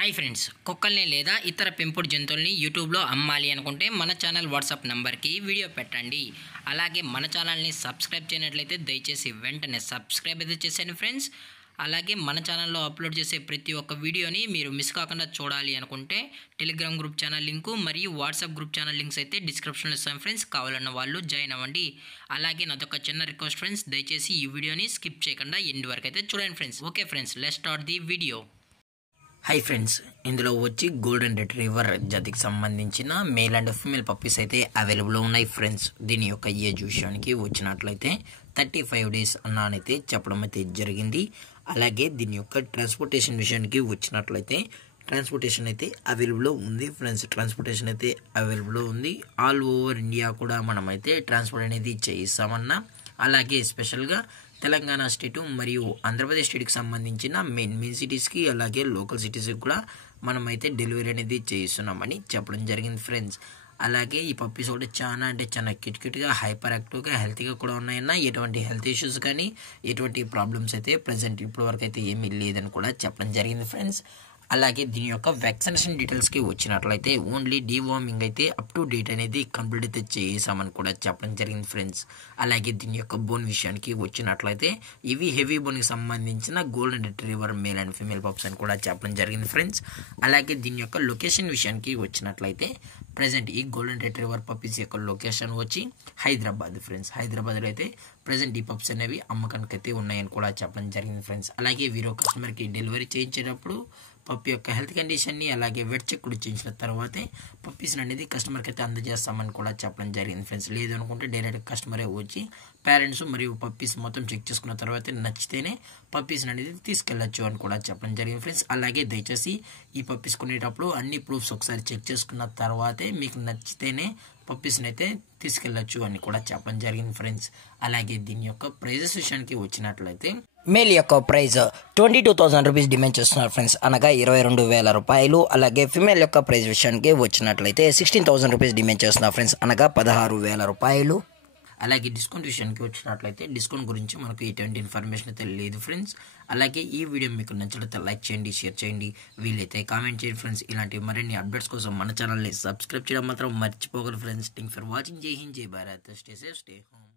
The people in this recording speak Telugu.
హాయ్ ఫ్రెండ్స్, కుక్కల్ని లేదా ఇతర పెంపుడు జంతువుల్ని యూట్యూబ్లో అమ్మాలి అనుకుంటే మన ఛానల్ వాట్సాప్ నెంబర్కి వీడియో పెట్టండి. అలాగే మన ఛానల్ని సబ్స్క్రైబ్ చేయనట్లయితే దయచేసి వెంటనే సబ్స్క్రైబ్ అయితే చేసేయండి ఫ్రెండ్స్. అలాగే మన ఛానల్లో అప్లోడ్ చేసే ప్రతి ఒక్క వీడియోని మీరు మిస్ కాకుండా చూడాలి అనుకుంటే టెలిగ్రామ్ గ్రూప్ ఛానల్ లింకు మరియు వాట్సాప్ గ్రూప్ ఛానల్ లింక్స్ అయితే డిస్క్రిప్షన్లో ఇస్తాను ఫ్రెండ్స్. కావాలన్న వాళ్ళు జాయిన్ అవ్వండి. అలాగే నాదొక చిన్న రిక్వెస్ట్ ఫ్రెండ్స్, దయచేసి ఈ వీడియోని స్కిప్ చేయకుండా ఎండ్ వరకు అయితే చూడండి friends. Okay friends, let's start the video. Hi friends, ఇందులో వచ్చి గోల్డెన్ రిట్రీవర్ జాతికి సంబంధించిన మేల్ అండ్ ఫీమేల్ పప్పీస్ అయితే అవైలబుల్ ఉన్నాయి ఫ్రెండ్స్. దీని యొక్క ఏజ్ విషయానికి వచ్చినట్లయితే 35 days అన్నానైతే చెప్పడం అయితే జరిగింది. అలాగే దీని యొక్క ట్రాన్స్పోర్టేషన్ విషయానికి వచ్చినట్లయితే ట్రాన్స్పోర్టేషన్ అయితే అవైలబుల్ ఉంది ఫ్రెండ్స్. ట్రాన్స్పోర్టేషన్ అయితే అవైలబుల్ ఉంది. ఆల్ ఓవర్ ఇండియా కూడా మనమైతే ట్రాన్స్పోర్ట్ అనేది చేయిస్తామన్నా. అలాగే స్పెషల్గా తెలంగాణ స్టేటు మరియు ఆంధ్రప్రదేశ్ స్టేట్కి సంబంధించిన మెయిన్ సిటీస్కి అలాగే లోకల్ సిటీస్కి కూడా మనమైతే డెలివరీ అనేది చేయిస్తున్నామని చెప్పడం జరిగింది ఫ్రెండ్స్. అలాగే ఈ పప్పీస్ కూడా చాలా అంటే చాలా కిట్గా హైపర్ యాక్టివ్గా హెల్తీగా కూడా ఉన్నాయన్నా. ఎటువంటి హెల్త్ ఇష్యూస్ కానీ ఎటువంటి ప్రాబ్లమ్స్ అయితే ప్రజెంట్ ఇప్పటి వరకు అయితే ఏమీ లేదని కూడా చెప్పడం జరిగింది ఫ్రెండ్స్. అలాగే దీని యొక్క వ్యాక్సినేషన్ డీటెయిల్స్కి వచ్చినట్లయితే ఓన్లీ డీవార్మింగ్ అయితే అప్ టు డేట్ అనేది కంప్లీట్ అయితే చేసామని కూడా చెప్పడం జరిగింది ఫ్రెండ్స్. అలాగే దీని యొక్క బోన్ విషయానికి వచ్చినట్లయితే ఇవి హెవీ బోన్కి సంబంధించిన golden retriever male and female pups అని కూడా చెప్పడం జరిగింది ఫ్రెండ్స్. అలాగే దీని యొక్క లొకేషన్ విషయానికి వచ్చినట్లయితే ప్రజెంట్ ఈ గోల్డెన్ రిట్రీవర్ పప్పీస్ యొక్క లొకేషన్ వచ్చి హైదరాబాద్ ఫ్రెండ్స్. హైదరాబాద్లో అయితే ప్రజెంట్ ఈ పప్స్ అనేవి అమ్మకానికి అయితే ఉన్నాయని కూడా చెప్పడం జరిగింది ఫ్రెండ్స్. అలాగే వీరో కస్టమర్కి డెలివరీ చేయించేటప్పుడు పప్పి యొక్క హెల్త్ కండిషన్ని అలాగే వెట్ చెక్ కూడా చేయించిన తర్వాతే పప్పీస్ అనేది కస్టమర్కి అయితే అందజేస్తామని కూడా చెప్పడం జరిగింది ఫ్రెండ్స్. లేదు అనుకుంటే డైరెక్ట్ కస్టమరే వచ్చి పేరెంట్స్ మరియు పప్పీస్ మొత్తం చెక్ చేసుకున్న తర్వాత నచ్చితేనే పప్పీస్ అనేది తీసుకెళ్ళచ్చు అని కూడా చెప్పడం జరిగింది ఫ్రెండ్స్. అలాగే దయచేసి ఈ పప్పీస్ కొనేటప్పుడు అన్ని ప్రూఫ్స్ ఒకసారి చెక్ చేసుకున్న తర్వాతే మీకు నచ్చితేనే పప్పీస్ని అయితే తీసుకెళ్ళచ్చు అని కూడా చెప్పడం జరిగింది ఫ్రెండ్స్. అలాగే దీని యొక్క ప్రైజెస్ విషయానికి వచ్చినట్లయితే మేల్ యొక్క ప్రైజ్ 22,000 రూపీస్ డిమాండ్ చేస్తున్నారు ఫ్రెండ్స్, అనగా 22,000 రూపాయలు. అలాగే ఫిమేల్ యొక్క ప్రైజ్ విషయానికి వచ్చినట్లయితే 16,000 రూపీస్ డిమాండ్ చేస్తున్నారు ఫ్రెండ్స్, అనగా 16,000 రూపాయలు. అలాగే డిస్కౌంట్ విషయానికి వచ్చినట్లయితే డిస్కౌంట్ గురించి మనకు ఎటువంటి ఇన్ఫర్మేషన్ అయితే లేదు ఫ్రెండ్స్. అలాగే ఈ వీడియో మీకు నచ్చినట్లయితే లైక్ చేయండి, షేర్ చేయండి, వీలైతే కామెంట్ చేయండి ఫ్రెండ్స్. ఇలాంటి మరిన్ని అప్డేట్స్ కోసం మన ఛానల్ని సబ్స్క్రైబ్ చేయడం మాత్రం మర్చిపోగలరు ఫ్రెండ్స్. Thank for watching. జై హింద్, జై Bharat. Stay safe, stay home.